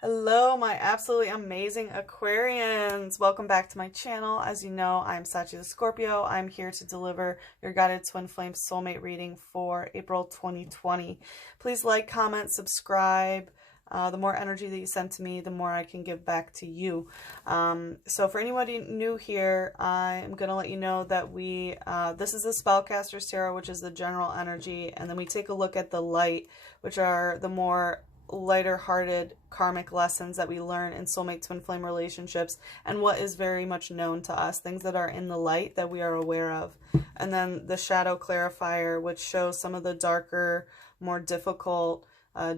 Hello, my absolutely amazing Aquarians. Welcome back to my channel. As you know, I'm Sachi the Scorpio. I'm here to deliver your guided twin flame soulmate reading for April 2020. Please like, comment, subscribe. The more energy that you send to me, the more I can give back to you. So for anybody new here, I'm going to let you know that this is the Spellcaster's Tarot, which is the general energy, and then we take a look at the light, which are the more lighter-hearted karmic lessons that we learn in soulmate twin flame relationships and what is very much known to us, things that are in the light that we are aware of. And then the shadow clarifier, which shows some of the darker, more difficult,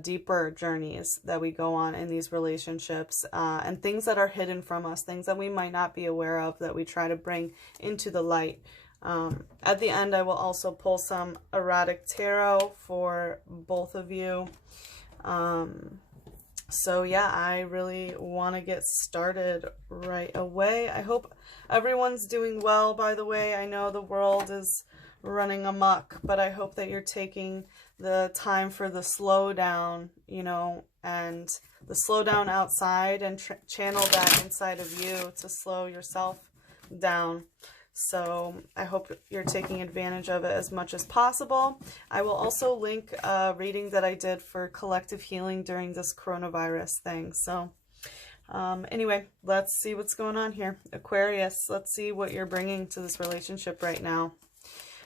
deeper journeys that we go on in these relationships, and things that are hidden from us, things that we might not be aware of that we try to bring into the light. At the end, I will also pull some erotic tarot for both of you. So yeah, I really want to get started right away. I hope everyone's doing well, by the way. I know the world is running amok, but I hope that you're taking the time for the slowdown, you know, and the slowdown outside and channel that inside of you to slow yourself down. So I hope you're taking advantage of it as much as possible. I will also link a reading that I did for collective healing during this coronavirus thing. So anyway, let's see what's going on here. Aquarius, let's see what you're bringing to this relationship right now.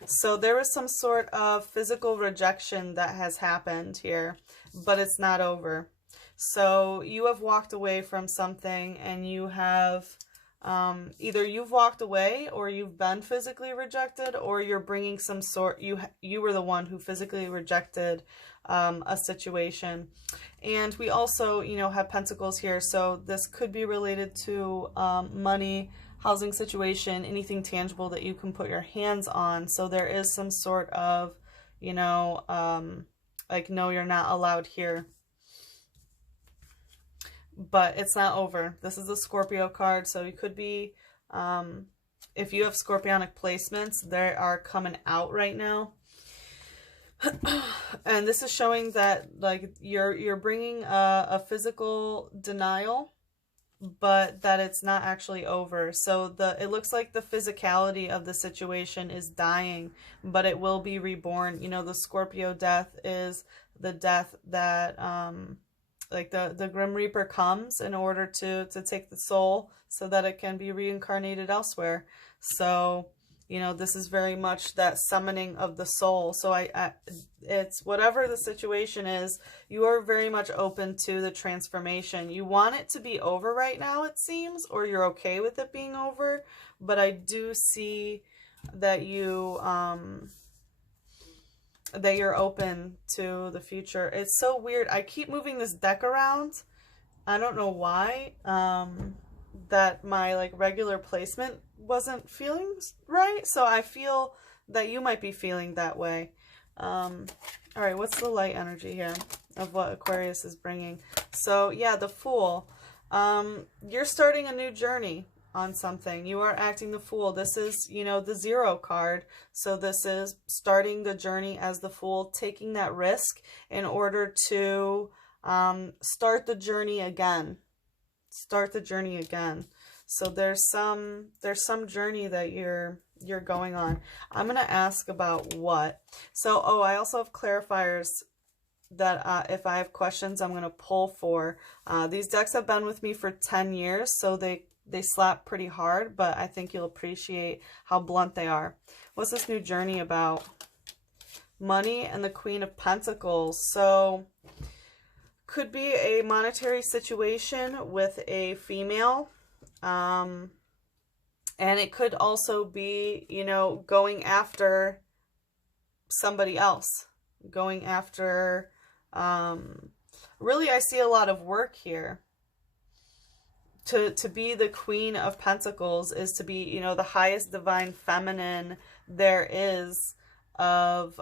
So there was some sort of physical rejection that has happened here, but it's not over. So you have walked away from something, and you have either you've walked away, or you've been physically rejected, or you're bringing some sort, you were the one who physically rejected a situation. And we also, you know, have pentacles here, so this could be related to money, housing situation, anything tangible that you can put your hands on. So there is some sort of, you know, like, no, you're not allowed here. But it's not over. This is a Scorpio card, so you could be, if you have scorpionic placements, they are coming out right now. And this is showing that, like, you're bringing a physical denial, but that it's not actually over. So it looks like the physicality of the situation is dying, but it will be reborn. You know, the Scorpio death is the death that, like the Grim Reaper comes in order to take the soul so that it can be reincarnated elsewhere. So, you know, this is very much that summoning of the soul. So it's whatever the situation is, you are very much open to the transformation. You want it to be over right now, it seems, or you're okay with it being over. But I do see that that you're open to the future. It's so weird. I keep moving this deck around. I don't know why. That my like regular placement wasn't feeling right. So I feel that you might be feeling that way. All right, what's the light energy here of what Aquarius is bringing? So yeah, the Fool. You're starting a new journey on something. You are acting the fool. This is, you know, the Zero card. So this is starting the journey as the Fool, taking that risk in order to start the journey again. Start the journey again. So there's some journey that you're going on. I'm going to ask about what. So, oh, I also have clarifiers that if I have questions, I'm going to pull for. These decks have been with me for 10 years, so they slap pretty hard, but I think you'll appreciate how blunt they are. What's this new journey about? Money and the Queen of Pentacles. So could be a monetary situation with a female. And it could also be, you know, going after somebody else. Going after, really, I see a lot of work here. To be the Queen of Pentacles is to be, you know, the highest divine feminine there is of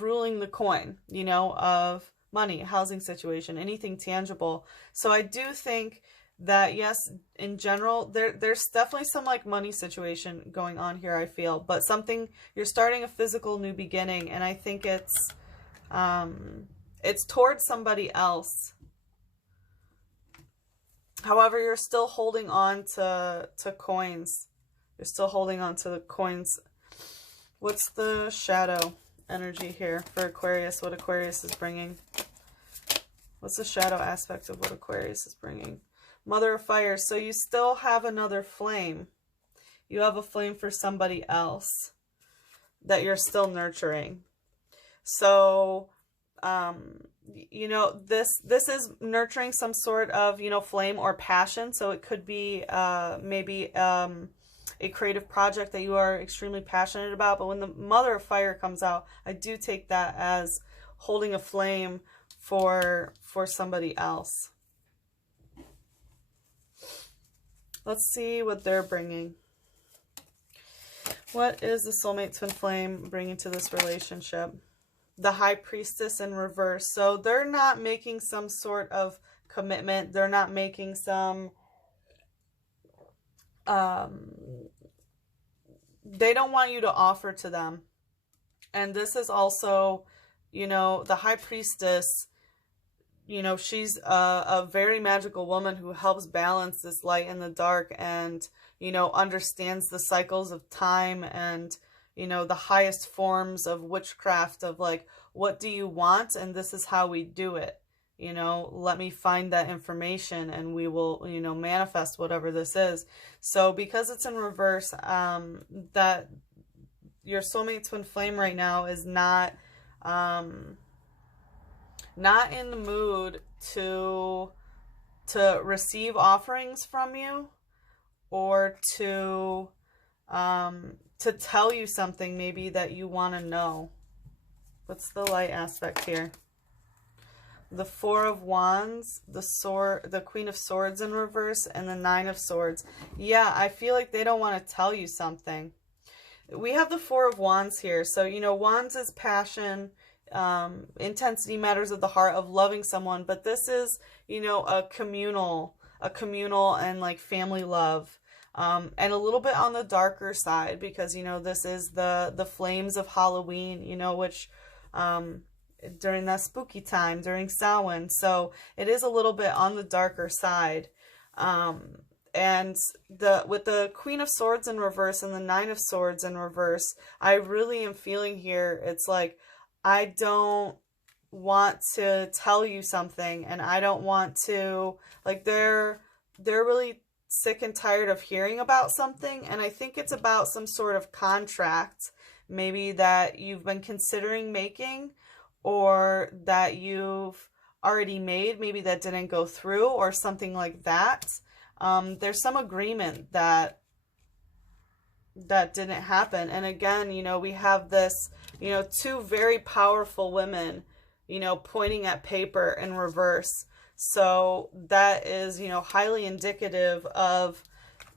ruling the coin, you know, of money, housing situation, anything tangible. So I do think that, yes, in general, there's definitely some like money situation going on here, I feel, but something, you're starting a physical new beginning, and I think it's It's towards somebody else. However, you're still holding on to coins. You're still holding on to the coins. What's the shadow energy here for Aquarius? What Aquarius is bringing? What's the shadow aspect of what Aquarius is bringing? Mother of Fire. So you still have another flame. You have a flame for somebody else that you're still nurturing. So, you know, this is nurturing some sort of, you know, flame or passion. So it could be maybe a creative project that you are extremely passionate about. But when the Mother of Fire comes out, I do take that as holding a flame for somebody else. Let's see what they're bringing. What is the soulmate twin flame bringing to this relationship? The High Priestess in reverse. So they're not making some sort of commitment. They're not making some... they don't want you to offer to them. And this is also, you know, the High Priestess, you know, she's a very magical woman who helps balance this light and the dark, and, you know, understands the cycles of time and, you know, the highest forms of witchcraft of like, what do you want? And this is how we do it. You know, let me find that information and we will, you know, manifest whatever this is. So because it's in reverse, that your soulmate twin flame right now is not in the mood to receive offerings from you, or to tell you something maybe that you want to know. What's the light aspect here? The Four of Wands, the Queen of Swords in reverse, and the Nine of Swords. Yeah, I feel like they don't want to tell you something. We have the Four of Wands here. So, you know, Wands is passion, intensity, matters of the heart, of loving someone. But this is, you know, a communal and like family love. And a little bit on the darker side, because, you know, this is the flames of Halloween, you know, which... during that spooky time, during Samhain. So it is a little bit on the darker side. And with the Queen of Swords in reverse and the Nine of Swords in reverse, I really am feeling here, it's like, I don't want to tell you something, and I don't want to, like, they're really sick and tired of hearing about something. And I think it's about some sort of contract, maybe that you've been considering making, or that you've already made, maybe that didn't go through, or something like that. There's some agreement that didn't happen. And again, you know, we have this, you know, two very powerful women, you know, pointing at paper in reverse. So that is, you know, highly indicative of,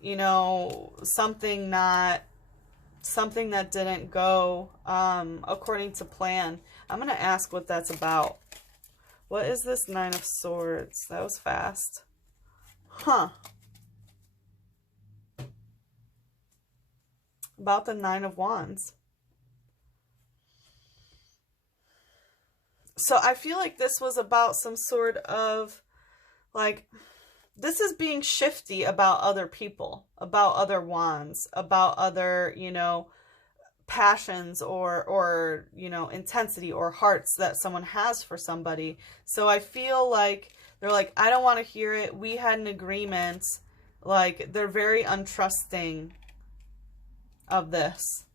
you know, something that didn't go according to plan. I'm going to ask what that's about. What is this Nine of Swords? That was fast. Huh. About the Nine of Wands. So I feel like this was about some sort of, like, this is being shifty about other people, about other wands, about other, you know, passions or you know, intensity or hearts that someone has for somebody. So I feel like they're like, I don't want to hear it. We had an agreement. Like, they're very untrusting of this.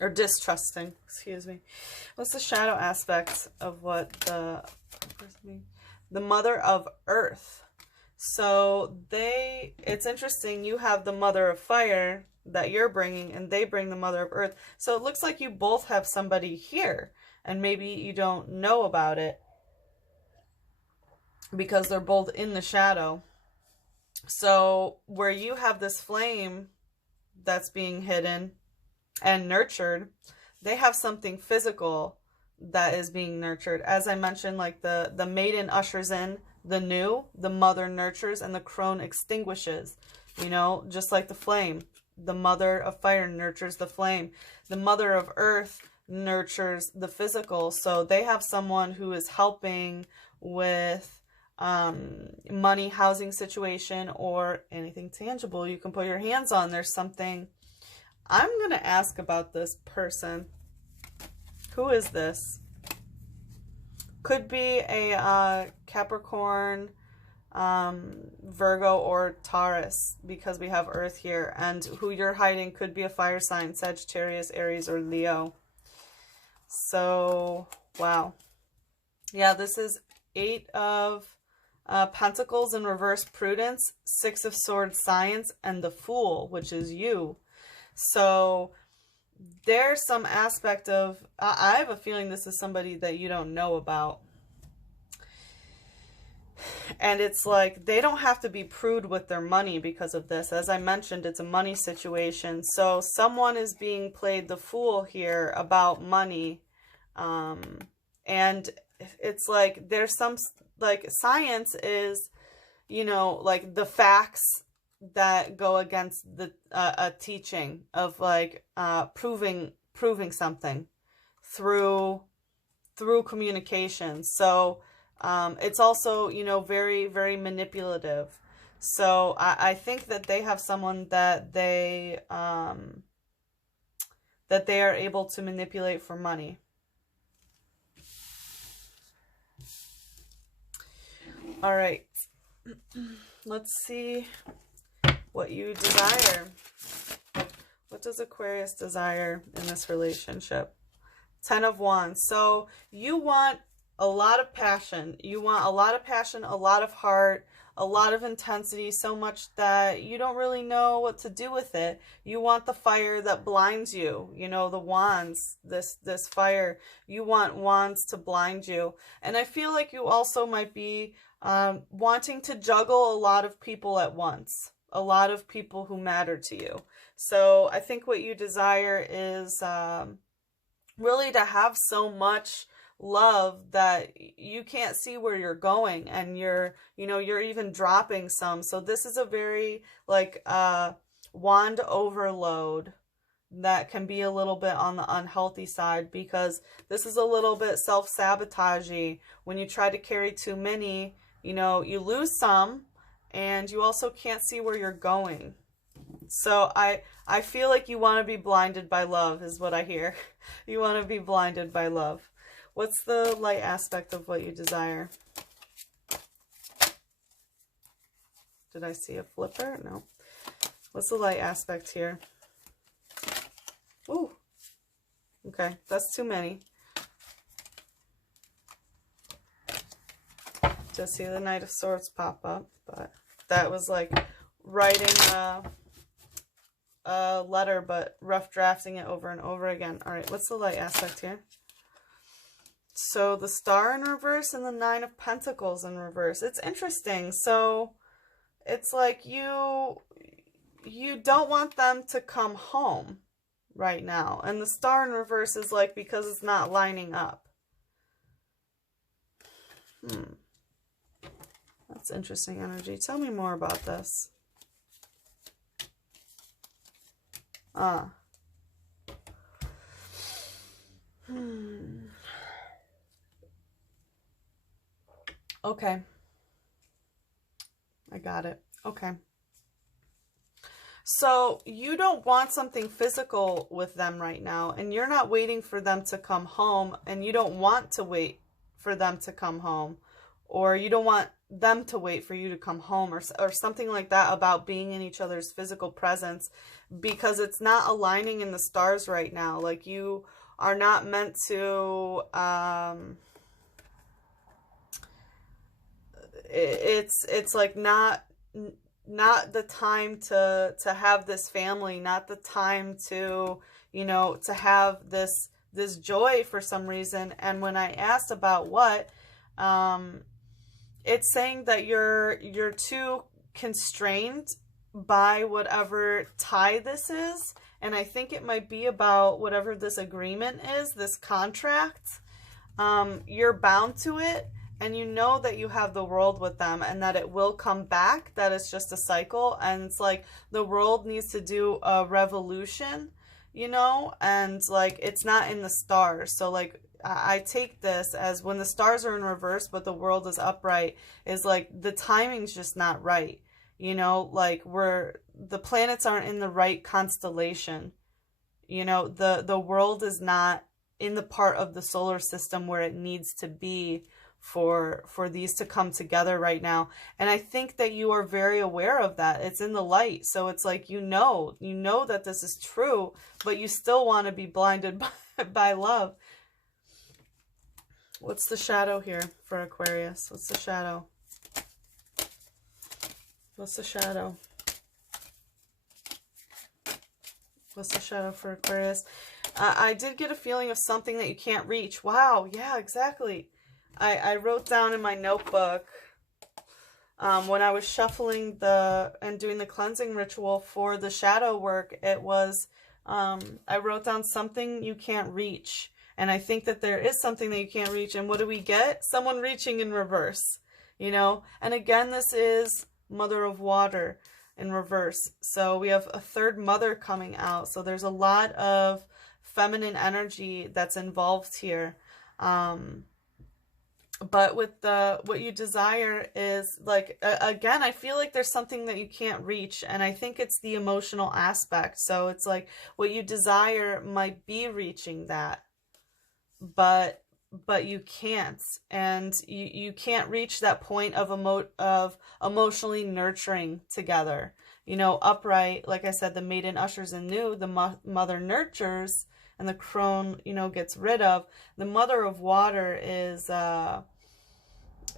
Or distrusting, excuse me. What's the shadow aspect of what the Mother of Earth? So it's interesting, you have the Mother of Fire that you're bringing, and they bring the Mother of Earth. So it looks like you both have somebody here, and maybe you don't know about it because they're both in the shadow. So where you have this flame that's being hidden and nurtured, they have something physical that is being nurtured. As I mentioned, like the maiden ushers in the new, the mother nurtures, and the crone extinguishes, you know, just like the flame. The Mother of Fire nurtures the flame. The Mother of Earth nurtures the physical. So they have someone who is helping with money, housing situation, or anything tangible you can put your hands on. There's something. I'm going to ask about this person. Who is this? Could be a Capricorn, Virgo, or Taurus, because we have Earth here. And who you're hiding could be a fire sign, Sagittarius, Aries, or Leo. So, wow. Yeah, this is 8 of Pentacles in reverse, Prudence, 6 of Swords, Science, and the Fool, which is you. So there's some aspect of, I have a feeling this is somebody that you don't know about. And it's like, they don't have to be prude with their money because of this. As I mentioned, it's a money situation. So someone is being played the fool here about money. And it's like, there's some, like, science is, you know, like the facts that go against the a teaching of, like, proving something through communication. So it's also, you know, very, very manipulative. So I think that they have someone that they are able to manipulate for money. All right, let's see what you desire. What does Aquarius desire in this relationship? 10 of Wands. So you want a lot of passion. You want a lot of passion, a lot of heart, a lot of intensity, so much that you don't really know what to do with it. You want the fire that blinds you. You know, the wands, this fire. You want wands to blind you. And I feel like you also might be wanting to juggle a lot of people at once. A lot of people who matter to you. So I think what you desire is really to have so much love that you can't see where you're going, and you're even dropping some. So this is a very, like, wand overload that can be a little bit on the unhealthy side, because this is a little bit self-sabotagey. When you try to carry too many, you know, you lose some, and you also can't see where you're going. So I feel like you want to be blinded by love is what I hear. You want to be blinded by love. What's the light aspect of what you desire? Did I see a flipper? No. What's the light aspect here? Ooh. Okay, that's too many. Just see the Knight of Swords pop up, but that was like writing a letter, but rough drafting it over and over again. All right, what's the light aspect here? So the Star in reverse and the 9 of Pentacles in reverse. It's interesting. So it's like you don't want them to come home right now. And the Star in reverse is like, because it's not lining up. That's interesting energy. Tell me more about this. Okay. I got it. Okay. So you don't want something physical with them right now, and you're not waiting for them to come home, and you don't want to wait for them to come home, or you don't want them to wait for you to come home, or something like that about being in each other's physical presence, because it's not aligning in the stars right now. Like, you are not meant to, it's like not the time to have this family, not the time to, you know, to have this joy for some reason. And when I asked about what, it's saying that you're too constrained by whatever tie this is. And I think it might be about whatever this agreement is, this contract. You're bound to it, and you know that you have the world with them, and that it will come back, that it's just a cycle. And it's like the world needs to do a revolution, you know, and like it's not in the stars. So like I take this as when the stars are in reverse but the world is upright, is like the timing's just not right. You know, like the planets aren't in the right constellation. You know, the world is not in the part of the solar system where it needs to be for these to come together right now. And I think that you are very aware of that. It's in the light. So it's like, you know that this is true, but you still want to be blinded by love. What's the shadow here for Aquarius? What's the shadow? What's the shadow? What's the shadow for Aquarius? I did get a feeling of something that you can't reach. Wow, yeah, exactly. I wrote down in my notebook when I was shuffling and doing the cleansing ritual for the shadow work, it was, I wrote down something you can't reach. And I think that there is something that you can't reach. And what do we get? Someone reaching in reverse, you know? And again, this is Mother of Water in reverse. So we have a third mother coming out. So there's a lot of feminine energy that's involved here. But with what you desire is like, again, I feel like there's something that you can't reach. And I think it's the emotional aspect. So it's like what you desire might be reaching that, but you can't. And you can't reach that point of emotionally nurturing together. You know, upright, like I said, the maiden ushers in new, the mother nurtures, and the crone, you know, gets rid of. The Mother of Water is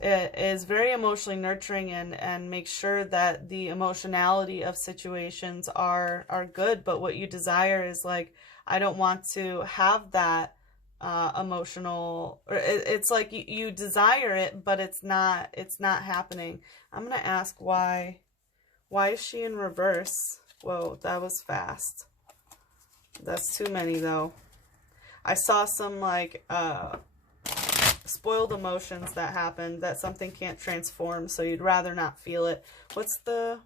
very emotionally nurturing and makes sure that the emotionality of situations are good. But what you desire is like, I don't want to have that emotional, or it's like you desire it, but it's not happening. I'm gonna ask why is she in reverse? Whoa, that was fast. That's too many though. I saw some like spoiled emotions that happened, that something can't transform, so you'd rather not feel it. What's the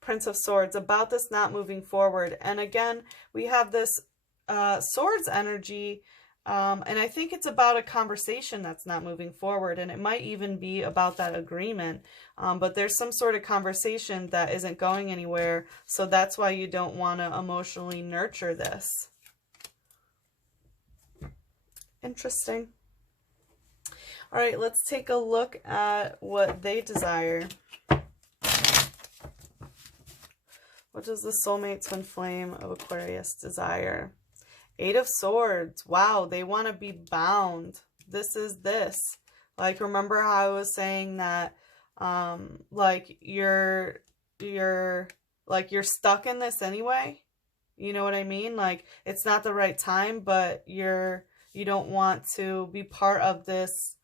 Prince of Swords? About this not moving forward. And again, we have this swords energy, and I think it's about a conversation that's not moving forward, and it might even be about that agreement, but there's some sort of conversation that isn't going anywhere, so that's why you don't want to emotionally nurture this. Interesting. All right, let's take a look at what they desire. What does the soulmate twin flame of Aquarius desire? Eight of Swords. Wow, they want to be bound. This is this. Like, remember how I was saying that, like you're stuck in this anyway? You know what I mean? Like, it's not the right time, but you don't want to be part of this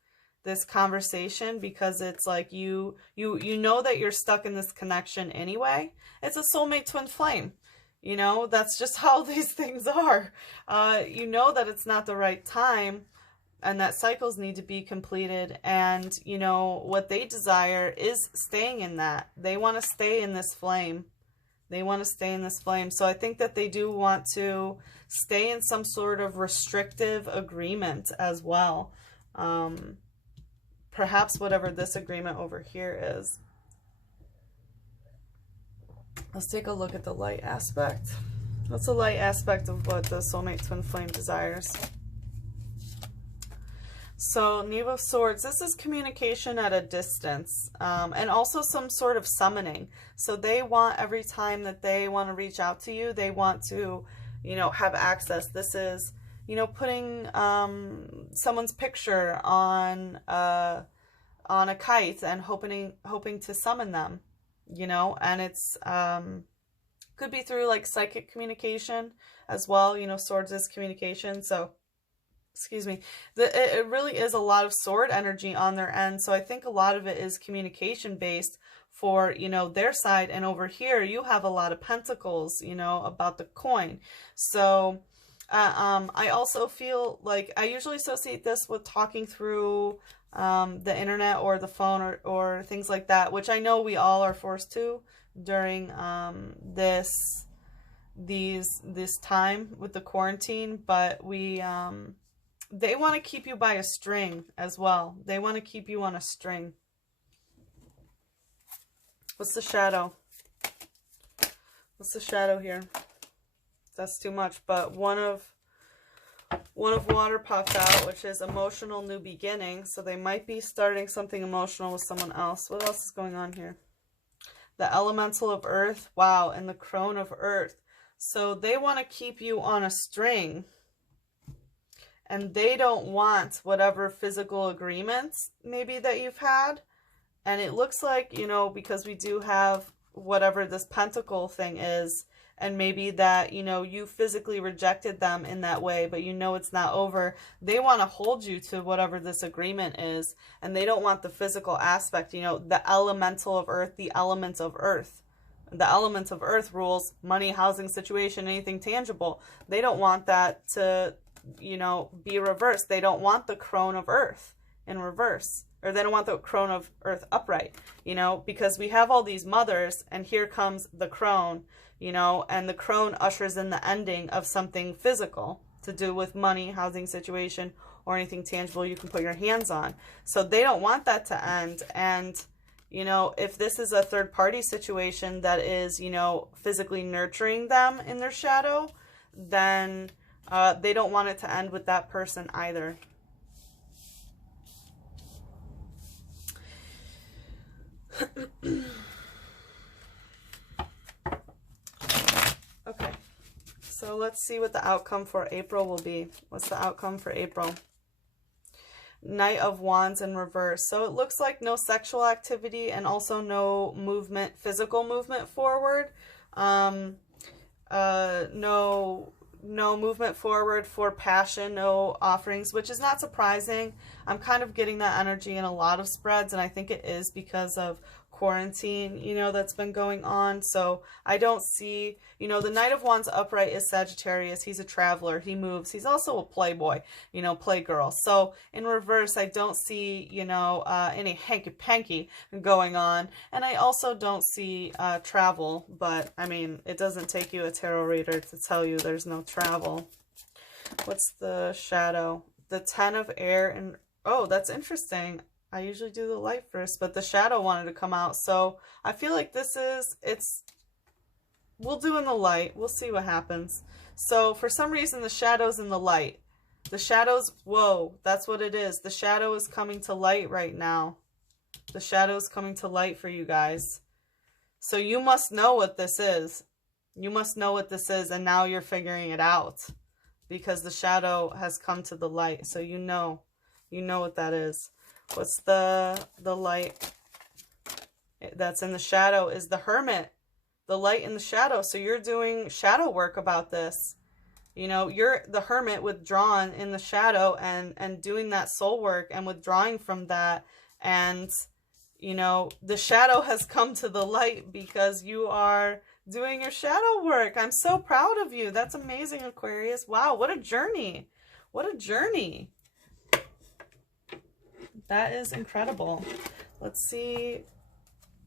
conversation because it's like you know that you're stuck in this connection anyway. It's a soulmate twin flame. You know, that's just how these things are. You know that it's not the right time and that cycles need to be completed. And, you know, what they desire is staying in that. They want to stay in this flame. They want to stay in this flame. So I think that they do want to stay in some sort of restrictive agreement as well. Perhaps whatever this agreement over here is. Let's take a look at the light aspect. What's the light aspect of what the soulmate twin flame desires? So, Knave of Swords, this is communication at a distance, and also some sort of summoning. So they want, every time that they want to reach out to you, they want to, you know, have access. This is, you know, putting someone's picture on a kite and hoping to summon them, you know, and it's could be through like psychic communication as well. You know, swords is communication, so excuse me, it really is a lot of sword energy on their end. So I think a lot of it is communication based for, you know, their side. And over here you have a lot of pentacles, you know, about the coin. So I also feel like I usually associate this with talking through the internet or the phone or things like that, which I know we all are forced to during this time with the quarantine, but they want to keep you by a string as well. They want to keep you on a string. What's the shadow? What's the shadow here? That's too much, but one of water popped out, which is emotional new beginning. So they might be starting something emotional with someone else. What else is going on here? The elemental of earth. Wow, and the crone of earth. So they want to keep you on a string. And they don't want whatever physical agreements maybe that you've had. And it looks like, you know, because we do have whatever this pentacle thing is, and maybe that, you know, you physically rejected them in that way, but you know it's not over. They want to hold you to whatever this agreement is, and they don't want the physical aspect, you know, the elemental of earth, the element of earth. The element of earth rules money, housing, situation, anything tangible. They don't want that to, you know, be reversed. They don't want the crone of earth in reverse. Or they don't want the crone of earth upright, you know, because we have all these mothers, and here comes the crone, you know, and the crone ushers in the ending of something physical to do with money, housing, situation, or anything tangible you can put your hands on. So they don't want that to end. And, you know, if this is a third party situation that is, you know, physically nurturing them in their shadow, then they don't want it to end with that person either. Okay, so let's see what the outcome for April will be. What's the outcome for April? Knight of Wands in reverse. So it looks like no sexual activity and also no movement, physical movement forward. No movement forward for passion, no offerings, which is not surprising. I'm kind of getting that energy in a lot of spreads, and I think it is because of quarantine, you know, that's been going on. So I don't see, you know, the Knight of Wands upright is Sagittarius. He's a traveler. He moves. He's also a playboy, you know, playgirl. So in reverse, I don't see, you know, any hanky-panky going on. And I also don't see travel, but I mean, it doesn't take you a tarot reader to tell you there's no travel. What's the shadow? The 10 of air and, oh, that's interesting. I usually do the light first, but the shadow wanted to come out. So I feel like this is, we'll do in the light. We'll see what happens. So for some reason, the shadow's in the light. The shadow's, whoa, that's what it is. The shadow is coming to light right now. The shadow's coming to light for you guys. So you must know what this is. You must know what this is, and now you're figuring it out because the shadow has come to the light. So you know what that is. What's the light that's in the shadow is the Hermit, the light in the shadow. So you're doing shadow work about this. You know, you're the Hermit withdrawn in the shadow and doing that soul work and withdrawing from that. And, you know, the shadow has come to the light because you are doing your shadow work. I'm so proud of you. That's amazing, Aquarius. Wow, what a journey. What a journey. That is incredible. Let's see.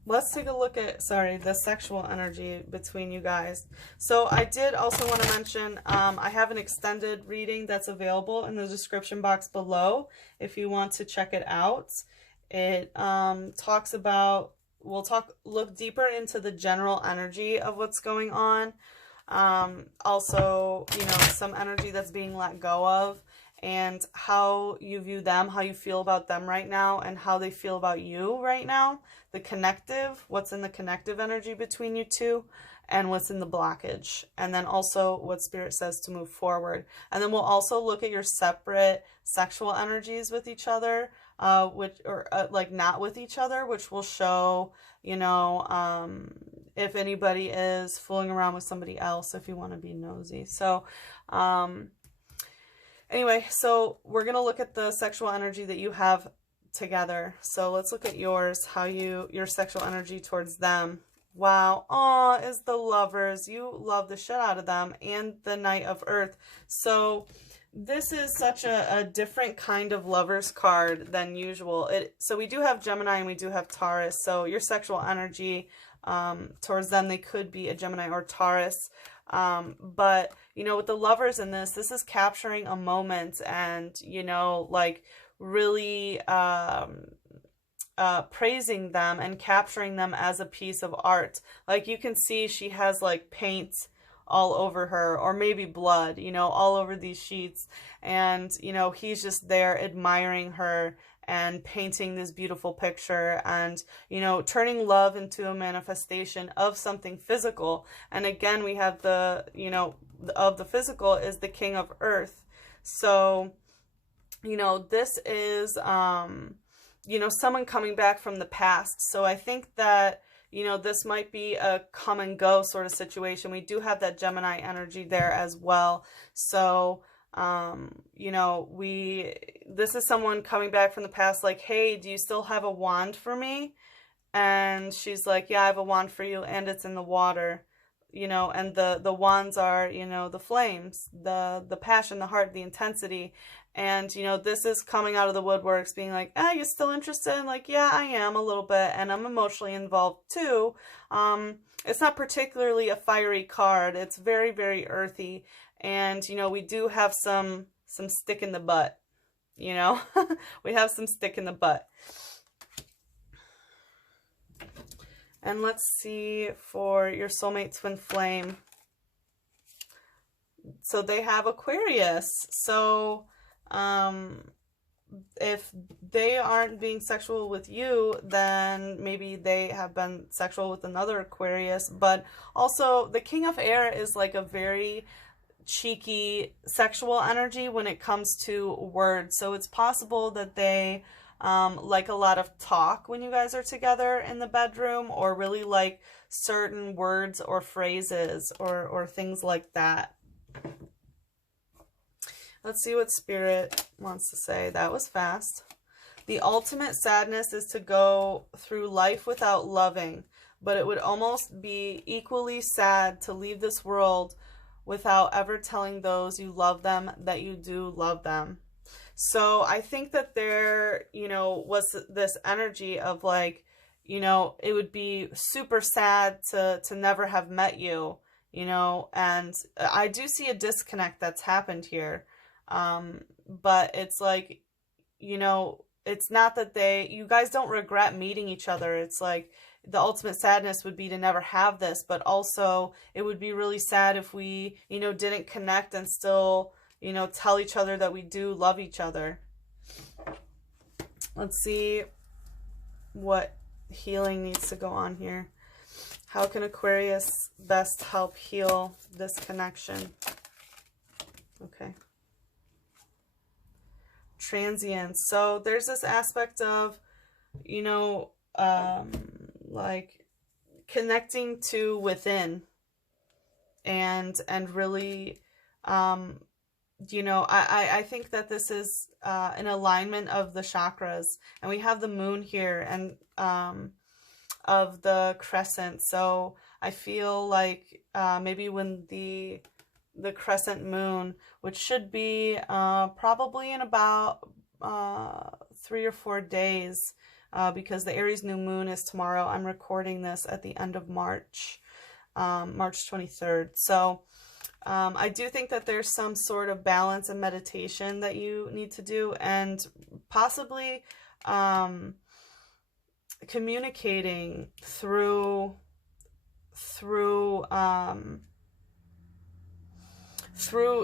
Let's take a look at, sorry, the sexual energy between you guys. So I did also want to mention, I have an extended reading that's available in the description box below if you want to check it out. It talks about, look deeper into the general energy of what's going on. Also, you know, some energy that's being let go of, and how you view them, how you feel about them right now, and how they feel about you right now. The connective, what's in the connective energy between you two, and what's in the blockage. And then also what Spirit says to move forward. And then we'll also look at your separate sexual energies with each other, like not with each other, which will show, you know, if anybody is fooling around with somebody else, if you want to be nosy. So, anyway, so we're going to look at the sexual energy that you have together. So let's look at yours, your sexual energy towards them. Wow. Oh, is the Lovers. You love the shit out of them, and the Knight of Earth. So this is such a different kind of Lovers card than usual. So we do have Gemini and we do have Taurus. So your sexual energy Towards them, they could be a Gemini or Taurus. But, you know, with the Lovers in this is capturing a moment and, you know, like really praising them and capturing them as a piece of art. Like you can see she has like paint all over her, or maybe blood, you know, all over these sheets. And, you know, he's just there admiring her and painting this beautiful picture and, you know, turning love into a manifestation of something physical. And again, we have the, you know, of the physical is the King of Earth. So, you know, this is, you know, someone coming back from the past. So I think that, you know, this might be a come and go sort of situation. We do have that Gemini energy there as well. So, you know, this is someone coming back from the past like, hey, do you still have a wand for me? And she's like, yeah, I have a wand for you, and it's in the water, you know, and the wands are, you know, the flames, the passion, the heart, the intensity. And, you know, this is coming out of the woodworks being like, you still interested? And like, yeah, I am a little bit, and I'm emotionally involved too. It's not particularly a fiery card. It's very, very earthy. And, you know, we do have some stick in the butt, you know, we have some stick in the butt. And let's see for your soulmate twin flame. So they have Aquarius. So, if they aren't being sexual with you, then maybe they have been sexual with another Aquarius. But also the King of Air is like a very cheeky sexual energy when it comes to words. So it's possible that they like a lot of talk when you guys are together in the bedroom, or really like certain words or phrases or things like that. Let's see what Spirit wants to say. That was fast. The ultimate sadness is to go through life without loving, but it would almost be equally sad to leave this world without ever telling those you love them that you do love them. So I think that there, you know, was this energy of like, you know, it would be super sad to never have met you, you know, and I do see a disconnect that's happened here. But it's like, you know, it's not that you guys don't regret meeting each other. It's like the ultimate sadness would be to never have this, but also it would be really sad if we, you know, didn't connect and still, you know, tell each other that we do love each other. Let's see what healing needs to go on here. How can Aquarius best help heal this connection? Okay. Transience. So there's this aspect of, you know, like connecting to within and really, you know, I think that this is an alignment of the chakras, and we have the moon here and of the crescent. So I feel like maybe when the crescent moon, which should be probably in about 3 or 4 days, because the Aries new moon is tomorrow. I'm recording this at the end of March, March 23rd. So I do think that there's some sort of balance and meditation that you need to do, and possibly communicating through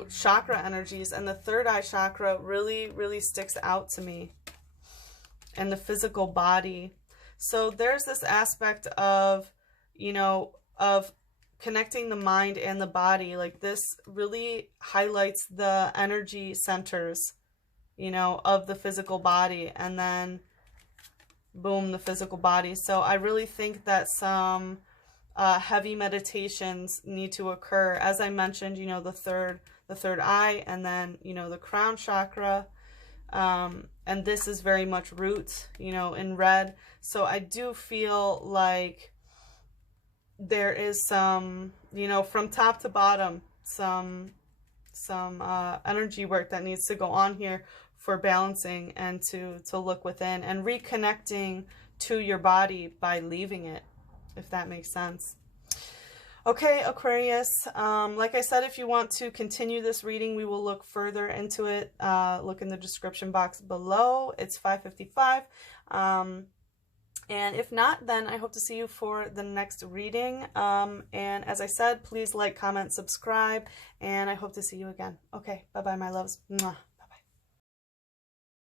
chakra energies. And the third eye chakra really sticks out to me, and the physical body. So there's this aspect of, you know, of connecting the mind and the body. Like this really highlights the energy centers, you know, of the physical body, and then boom, the physical body. So I really think that some heavy meditations need to occur. As I mentioned, you know, the third eye, and then, you know, the crown chakra. And this is very much root, you know, in red. So I do feel like there is some, you know, from top to bottom, some energy work that needs to go on here for balancing and to look within and reconnecting to your body by leaving it if that makes sense. Okay, Aquarius, like I said, if you want to continue this reading, we will look further into it. Look in the description box below. It's 5:55. And if not, then I hope to see you for the next reading. And as I said, please like, comment, subscribe, and I hope to see you again. Okay, bye-bye, my loves. Mwah.